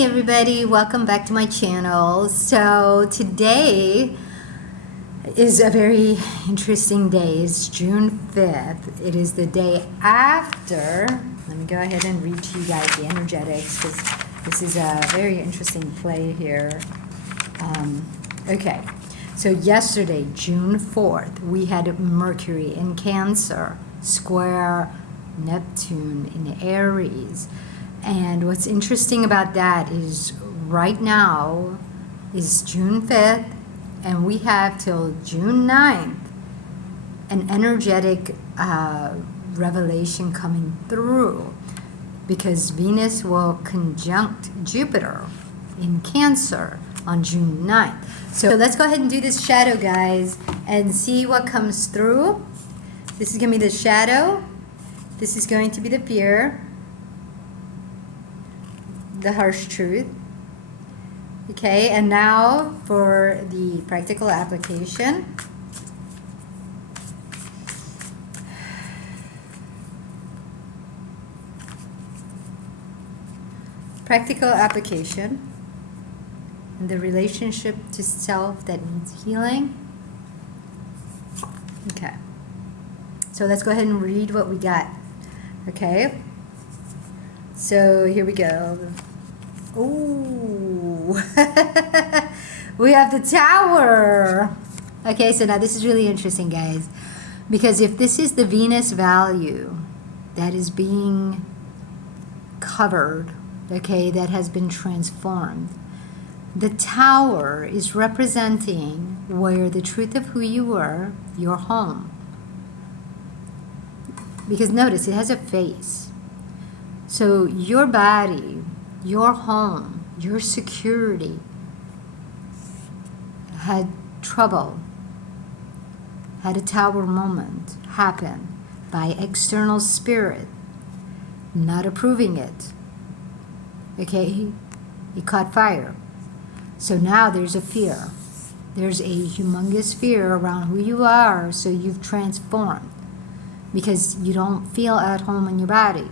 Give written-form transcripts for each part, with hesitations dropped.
Hey everybody, welcome back to my channel. So today is a very interesting day. It's June 5th. It is the day after. Let me go ahead and read to you guys the energetics because this is a very interesting play here. Okay, so yesterday, June 4th, we had Mercury in Cancer, square Neptune in Aries. And what's interesting about that is right now is June 5th, and we have till June 9th an energetic revelation coming through because Venus will conjunct Jupiter in Cancer on June 9th. So let's go ahead and do this shadow, guys, and see what comes through. This is going to be the shadow. This is going to be the fear. The harsh truth. Okay, and now for the practical application. Practical application and the relationship to self that needs healing. Okay, so let's go ahead and read what we got. Okay, so here we go. Ooh, we have the Tower. Okay, so now this is really interesting, guys, because if this is the Venus value that is being covered, okay, that has been transformed, the Tower is representing where the truth of who you were, your home. Because notice, it has a face. So your body, your home, your security had trouble, had a Tower moment happen by external spirit not approving it. Okay, it caught fire. So now there's a fear. There's a humongous fear around who you are, so you've transformed because you don't feel at home in your body.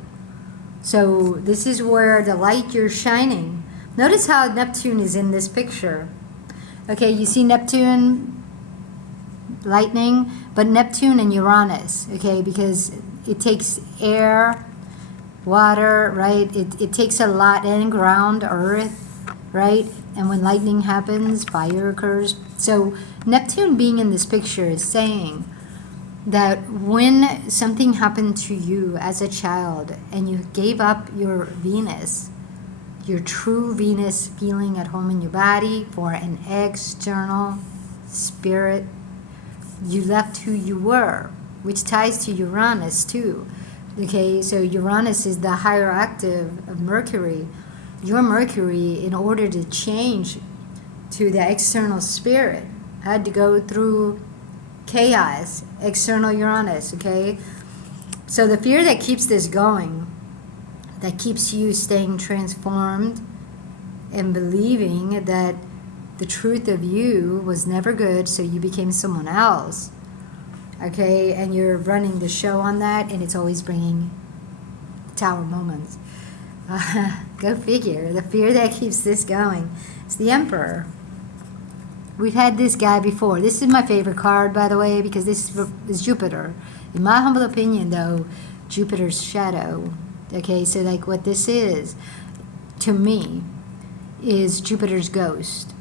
So this is where the light you're shining. Notice how Neptune is in this picture. Okay, you see Neptune, lightning, but Neptune and Uranus, okay, because it takes air, water, right? It takes a lot, and ground, earth, right? And when lightning happens, fire occurs. So Neptune being in this picture is saying that when something happened to you as a child and you gave up your Venus, your true Venus feeling at home in your body for an external spirit, you left who you were, which ties to Uranus too. Okay, so Uranus is the higher octave of Mercury. Your Mercury, in order to change to the external spirit, had to go through chaos, external Uranus, okay? So the fear that keeps this going, that keeps you staying transformed and believing that the truth of you was never good, so you became someone else, okay? And you're running the show on that, and it's always bringing Tower moments. Go figure. The fear that keeps this going. It's the Emperor. We've had this guy before. This is my favorite card, by the way, because this is Jupiter. In my humble opinion, though, Jupiter's shadow. Okay, so like what this is, to me, is Jupiter's ghost.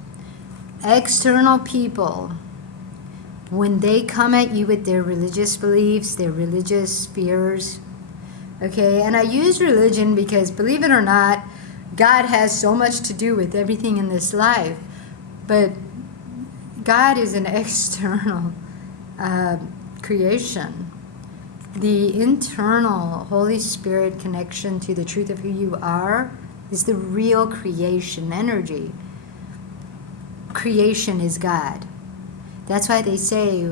External people, when they come at you with their religious beliefs, their religious fears, okay, and I use religion because, believe it or not, God has so much to do with everything in this life, but God is an external creation. The internal Holy Spirit connection to the truth of who you are is the real creation energy. Creation is God. That's why they say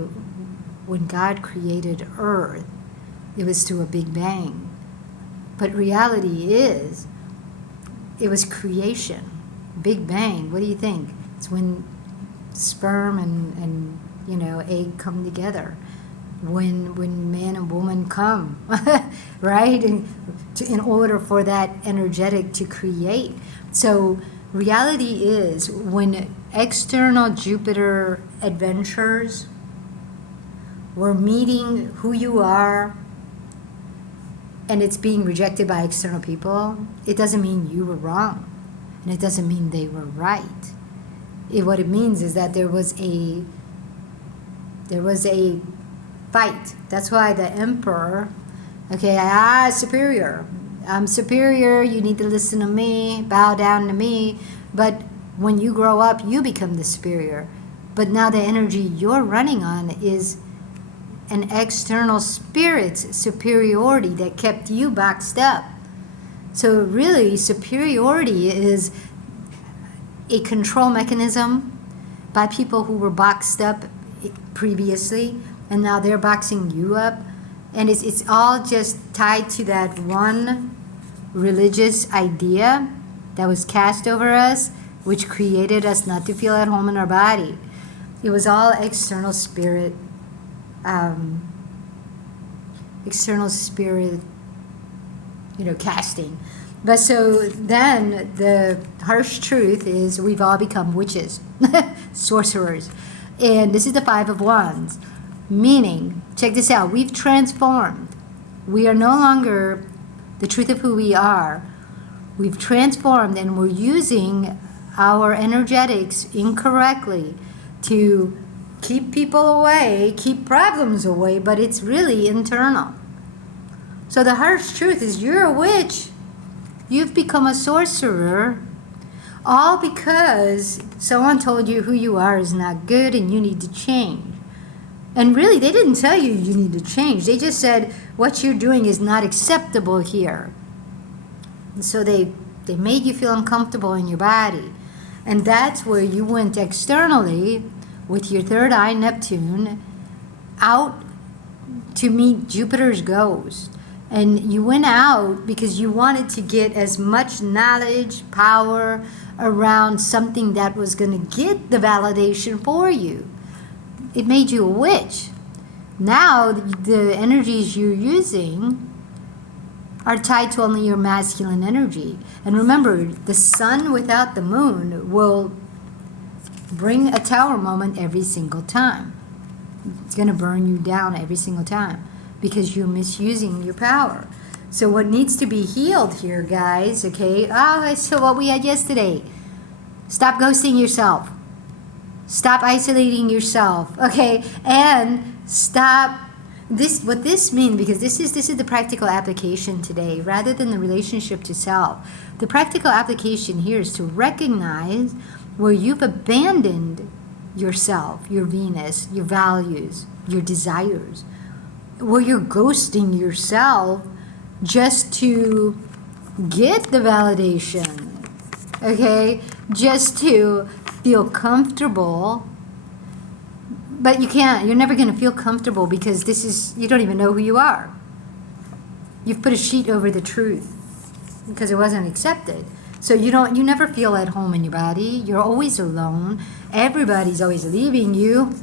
when God created Earth, it was to a big bang. But reality is, it was creation. Big bang, what do you think? It's when sperm and egg come together. when man and woman come, right? And in order for that energetic to create. So reality is when external Jupiter adventures were meeting who you are and it's being rejected by external people, it doesn't mean you were wrong. And it doesn't mean they were right. What it means is that there was a fight. That's why the emperor, okay, superior. I'm superior, you need to listen to me, bow down to me. But when you grow up, you become the superior. But now the energy you're running on is an external spirit's superiority that kept you boxed up. So really, superiority is a control mechanism by people who were boxed up previously, and now they're boxing you up. And it's all just tied to that one religious idea that was cast over us, which created us not to feel at home in our body. It was all external spirit, casting. But so then the harsh truth is we've all become witches, sorcerers. And this is the Five of Wands. Meaning, check this out, we've transformed. We are no longer the truth of who we are. We've transformed and we're using our energetics incorrectly to keep people away, keep problems away, but it's really internal. So the harsh truth is you're a witch. You've become a sorcerer, all because someone told you who you are is not good and you need to change. And really, they didn't tell you you need to change. They just said what you're doing is not acceptable here. And so they made you feel uncomfortable in your body. And that's where you went externally with your third eye, Neptune, out to meet Jupiter's ghost. And you went out because you wanted to get as much knowledge, power around something that was going to get the validation for you. It made you a witch. Now the energies you're using are tied to only your masculine energy. And remember, the sun without the moon will bring a tower moment every single time. It's going to burn you down every single time because you're misusing your power. So what needs to be healed here, guys, okay? So what we had yesterday. Stop ghosting yourself. Stop isolating yourself, okay? And stop what this means, because this is the practical application today, rather than the relationship to self. The practical application here is to recognize where you've abandoned yourself, your Venus, your values, your desires, where you're ghosting yourself just to get the validation, okay? Just to feel comfortable. But you can't, you're never going to feel comfortable because you don't even know who you are. You've put a sheet over the truth because it wasn't accepted. So you never feel at home in your body. You're always alone. Everybody's always leaving you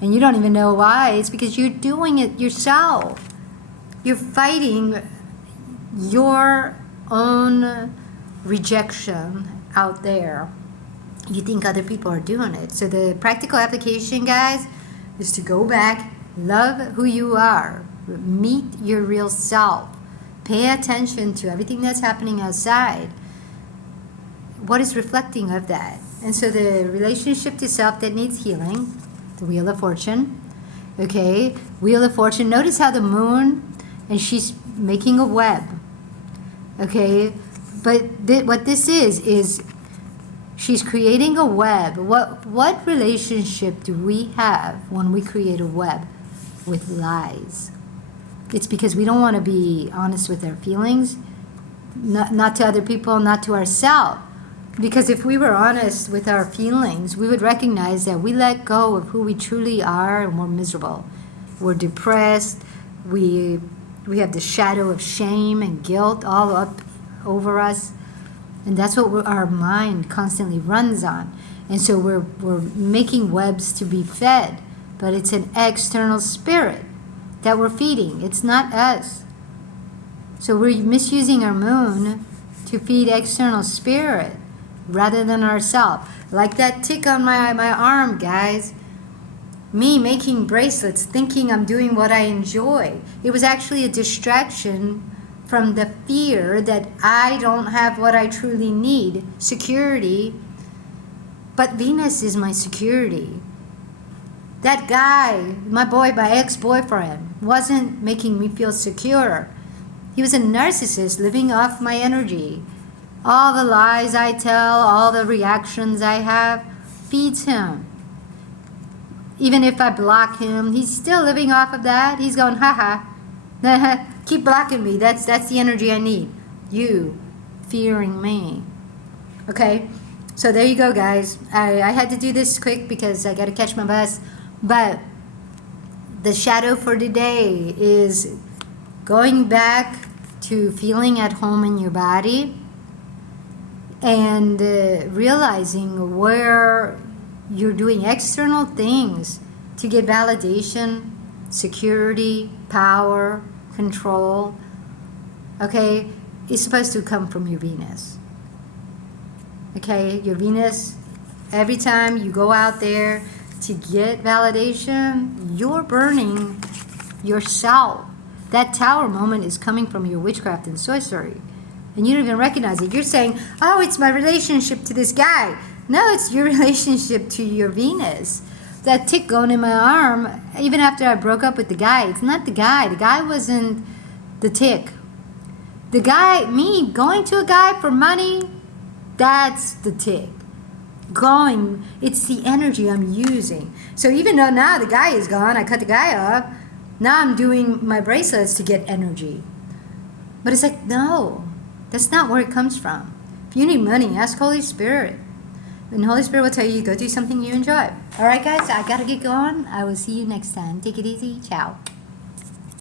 and you don't even know why. It's because you're doing it yourself. You're fighting your own rejection out there. You think other people are doing it. So the practical application, guys, is to go back, love who you are, meet your real self, pay attention to everything that's happening outside. What is reflecting of that? And so the relationship to self that needs healing, the Wheel of Fortune, okay? Wheel of Fortune, notice how the moon, and she's making a web, okay? But what this is she's creating a web. What relationship do we have when we create a web with lies? It's because we don't want to be honest with our feelings, not to other people, not to ourselves. Because if we were honest with our feelings, we would recognize that we let go of who we truly are and we're miserable. We're depressed. We have the shadow of shame and guilt all up over us. And that's what our mind constantly runs on. And so we're making webs to be fed, but it's an external spirit. that we're feeding. It's not us. So we're misusing our moon to feed external spirit rather than ourselves. Like that tick on my arm, guys. Me making bracelets, thinking I'm doing what I enjoy. It was actually a distraction from the fear that I don't have what I truly need, security. But Venus is my security. That guy, my ex-boyfriend, wasn't making me feel secure. He was a narcissist living off my energy. All the lies I tell, all the reactions I have, feeds him. Even if I block him, he's still living off of that. He's going, haha, keep blocking me. That's the energy I need. You fearing me. Okay, so there you go, guys. I had to do this quick because I got to catch my bus. But the shadow for today is going back to feeling at home in your body and realizing where you're doing external things to get validation, security, power, control. Okay, it's supposed to come from your Venus. Okay, your Venus, every time you go out there to get validation, you're burning yourself. That tower moment is coming from your witchcraft and sorcery. And you don't even recognize it. You're saying, oh, it's my relationship to this guy. No, it's your relationship to your Venus. That tick going in my arm, even after I broke up with the guy, it's not the guy. The guy wasn't the tick. The guy, me going to a guy for money, that's the tick. Going, it's the energy I'm using. So even though now the guy is gone, I cut the guy off, now I'm doing my bracelets to get energy. But it's like, no, that's not where it comes from. If you need money, ask Holy Spirit. And Holy Spirit will tell you, go do something you enjoy. All right, guys, I got to get going. I will see you next time. Take it easy. Ciao.